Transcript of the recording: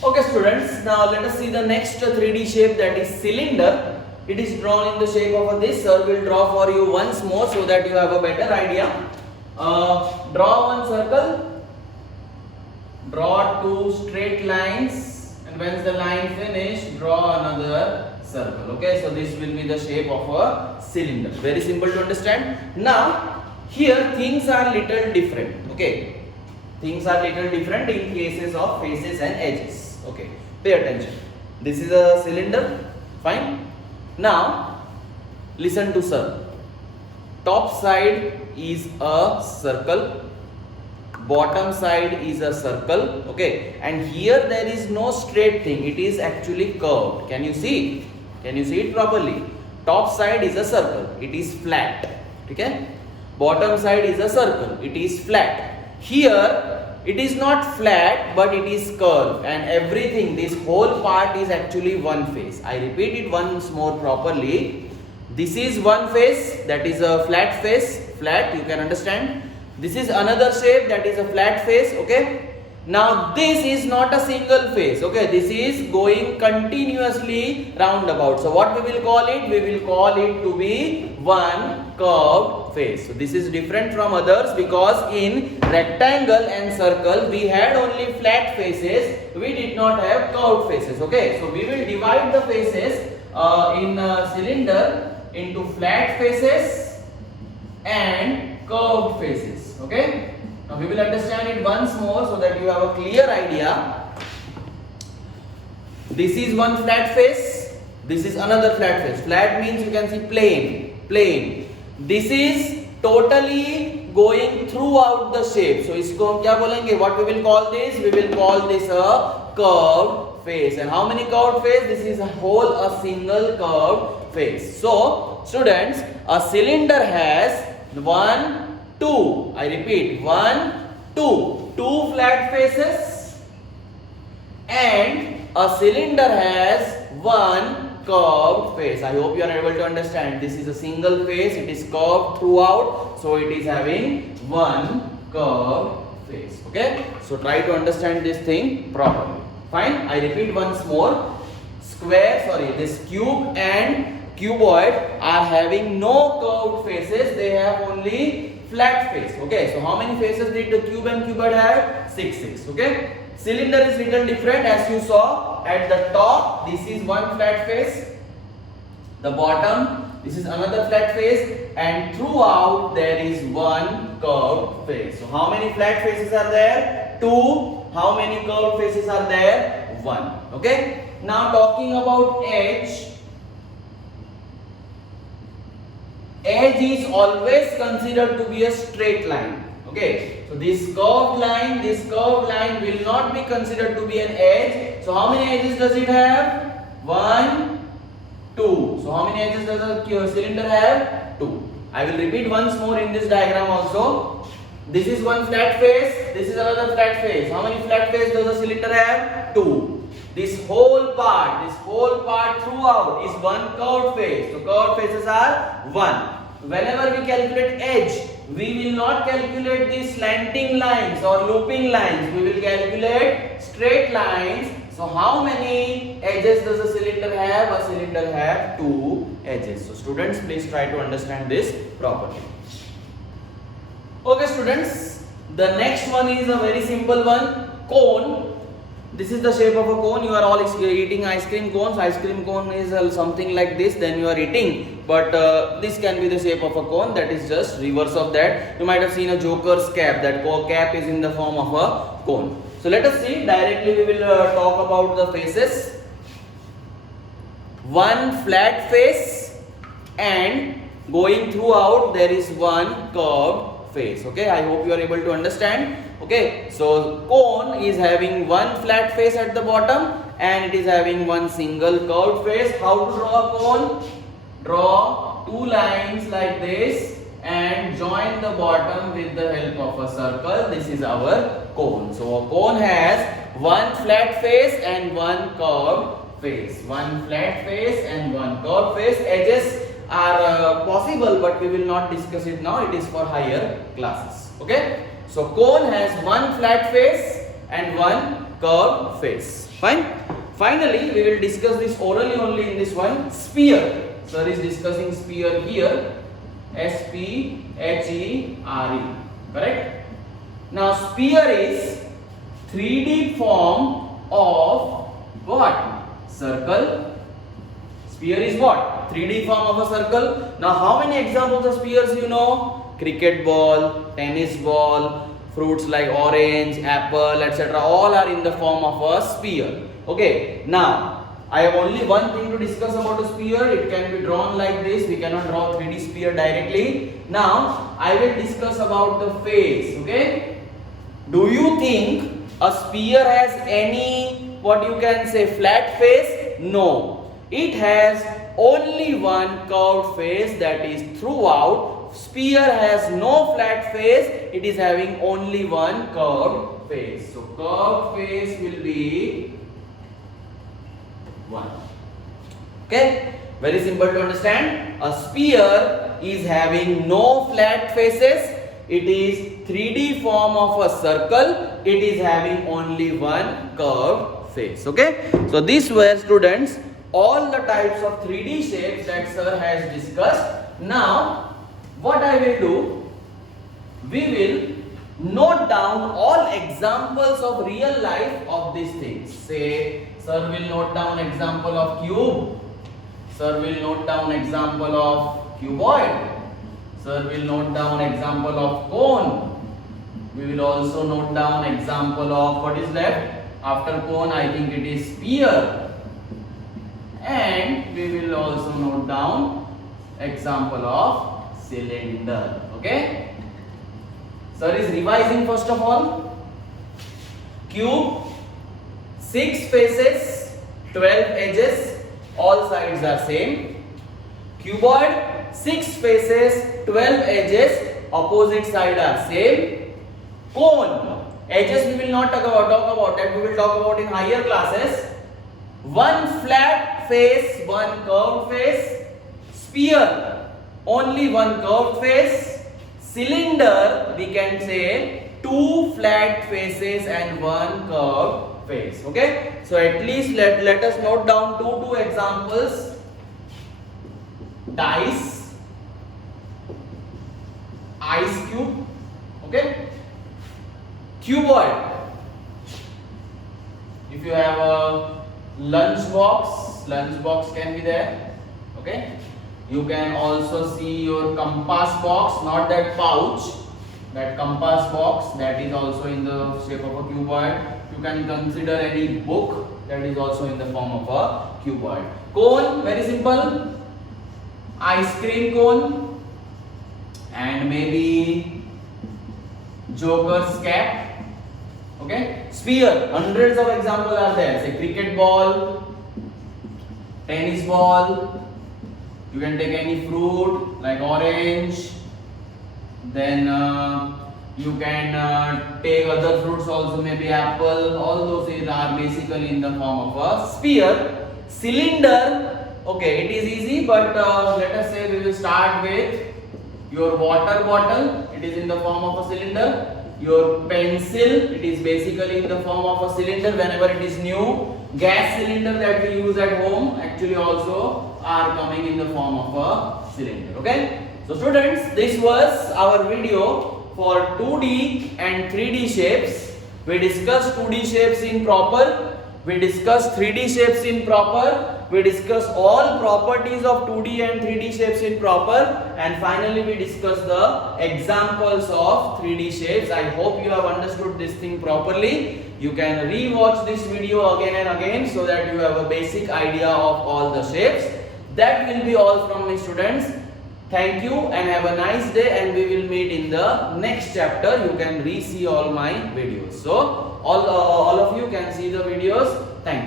Okay students, now let us see the next 3D shape, that is cylinder. It is drawn in the shape of this. Sir will draw for you once more so that you have a better idea. Draw one circle, draw two straight lines, and when the line finish, draw another circle. Okay, so this will be the shape of a cylinder. Very simple to understand. Now here things are little different. Okay, things are little different in cases of faces and edges. Okay, pay attention. This is a cylinder. Fine. Now listen to sir. Top side is a circle, bottom side is a circle. Okay, and here there is no straight thing, it is actually curved. Can you see? Can you see it properly? Top side is a circle, it is flat. Okay, bottom side is a circle, it is flat. Here it is not flat but it is curved, and everything, this whole part is actually one face. I repeat it once more properly. This is one face, that is a flat face, flat, you can understand. This is another shape, that is a flat face. Okay, now this is not a single face. Okay, this is going continuously roundabout. So what we will call it? We will call it to be one curved face. So this is different from others because in rectangle and circle we had only flat faces, we did not have curved faces. Okay, so we will divide the faces in a cylinder into flat faces and curved faces. Okay, now we will understand it once more so that you have a clear idea. This is one flat face, this is another flat face. Flat means you can see plain, plain. This is totally going throughout the shape. So इसको हम क्या बोलेंगे? What we will call this? We will call this a curved face. And how many curved face? This is a single curved face. So students, a cylinder has 1, 2. I repeat, 1, 2. 2 flat faces, and a cylinder has one curved face. I hope you are able to understand. This is a single face, it is curved throughout, so it is having one curved face. Okay, so try to understand this thing properly. Fine, I repeat once more. This cube and cuboid are having no curved faces, they have only flat face. Okay, so how many faces did the cube and cuboid have? 6. Okay, cylinder is little different. As you saw, at the top this is one flat face, the bottom this is another flat face, and throughout there is one curved face. So how many flat faces are there? 2. How many curved faces are there? 1. Okay, now talking about edge. Edge is always considered to be a straight line. Okay, so this curved line will not be considered to be an edge. So how many edges does it have? 1, 2. So how many edges does a cylinder have? 2. I will repeat once more in this diagram also. This is one flat face, this is another flat face. How many flat faces does a cylinder have? 2. This whole part throughout is one curved face. So curved faces are 1. Whenever we calculate edge, we will not calculate these slanting lines or looping lines. We will calculate straight lines. So how many edges does a cylinder have? A cylinder have 2 edges. So students, please try to understand this properly. Okay students, the next one is a very simple one, cone. This is the shape of a cone. You are all eating ice cream cones. Ice cream cone is something like this, then you are eating. But this can be the shape of a cone, that is just reverse of that. You might have seen a joker's cap, that cap is in the form of a cone. So let us see, directly we will talk about the faces. One flat face, and going throughout there is one curved face. Okay, I hope you are able to understand. Okay, so cone is having one flat face at the bottom and it is having one single curved face. How to draw a cone? Draw 2 lines like this and join the bottom with the help of a circle. This is our cone. So a cone has one flat face and one curved face. One flat face and one curved face. Edges are possible, but we will not discuss it now. It is for higher classes. Okay, so cone has one flat face and one curved face. Fine. Finally, we will discuss this orally only in this one, sphere. Sir is discussing sphere here. S-P-H-E-R-E. Correct? Now, sphere is 3D form of what? Circle. Sphere is what? 3D form of a circle. Now, how many examples of spheres you know? Cricket ball, tennis ball, fruits like orange, apple, etc. all are in the form of a sphere. Okay. Now, I have only one thing to discuss about a sphere. It can be drawn like this. We cannot draw 3D sphere directly. Now, I will discuss about the face. Okay. Do you think a sphere has any, what you can say, flat face? No. It has only one curved face, that is throughout. Sphere has no flat face. It is having only one curved face. So, curved face will be 1. Okay, very simple to understand. A sphere is having no flat faces. It is 3D form of a circle. It is having only one curved face. Okay, so these were, students, all the types of 3D shapes that sir has discussed. Now, what I will do, we will note down all examples of real life of these things. Say, sir will note down example of cube. Sir will note down example of cuboid. Sir will note down example of cone. We will also note down example of, what is left after cone? I think it is sphere. And we will also note down example of cylinder. Okay. Sir is revising first of all. Cube, 6 faces, 12 edges, all sides are same. Cuboid, 6 faces, 12 edges, opposite side are same. Cone, edges we will not talk about that, we will talk about in higher classes. One flat face, one curved face. Sphere, only one curved face. Cylinder, we can say 2 flat faces and 1 curved face. Okay, so at least let us note down two examples. Dice, ice cube. Okay, cuboid, if you have a lunch box can be there. Okay, you can also see your compass box, not that pouch, that compass box, that is also in the shape of a cuboid. You can consider any book, that is also in the form of a cuboid. Cone, very simple, ice cream cone, and maybe joker's cap. Okay, sphere, hundreds of examples are there. Say cricket ball, tennis ball. You can take any fruit like orange. Then you can take other fruits also, maybe apple. All those are basically in the form of a sphere. Cylinder, okay, it is easy, but let us say we will start with your water bottle. It is in the form of a cylinder. Your pencil, it is basically in the form of a cylinder whenever it is new. Gas cylinder that we use at home actually also are coming in the form of a cylinder. Okay, so students, this was our video for 2D and 3D shapes. We discussed 2D shapes in proper, we discussed 3D shapes in proper, we discussed all properties of 2D and 3D shapes in proper, and finally we discussed the examples of 3D shapes. I hope you have understood this thing properly. You can re-watch this video again and again so that you have a basic idea of all the shapes. That will be all from me, students. Thank you and have a nice day, and we will meet in the next chapter. You can re-see all my videos. So all of you can see the videos. Thank you.